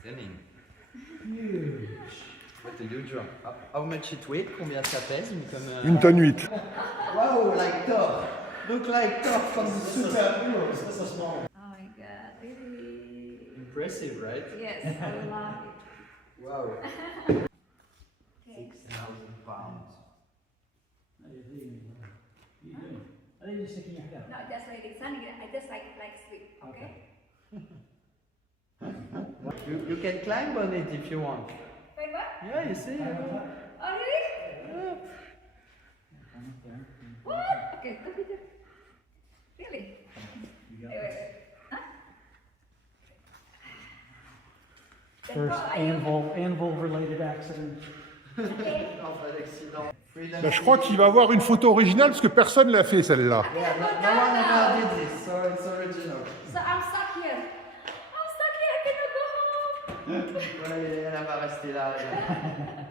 Stunning. Huge. What a huge one. How much it weight? Combien ça pèse? Une tonne 8. Wow, like Thor. Look like Thor from the superheroes. That's so small. Oh my god, really Impressive, right? yes, I love it. Wow. Okay. 6,000 pounds. No, just like it's sunny. I just like sleep. Okay. You can climb on it if you want. Wait, what? Yeah, you see? Oh really? What? Okay, go ahead. Really? Wait. Huh? First anvil related accident. Ben, je crois qu'il va avoir une photo originale parce que personne ne l'a fait celle-là. Yeah, no one ever did this, so it's original. So I'm stuck here. I'm stuck here. I cannot go home. Ouais, elle va rester là.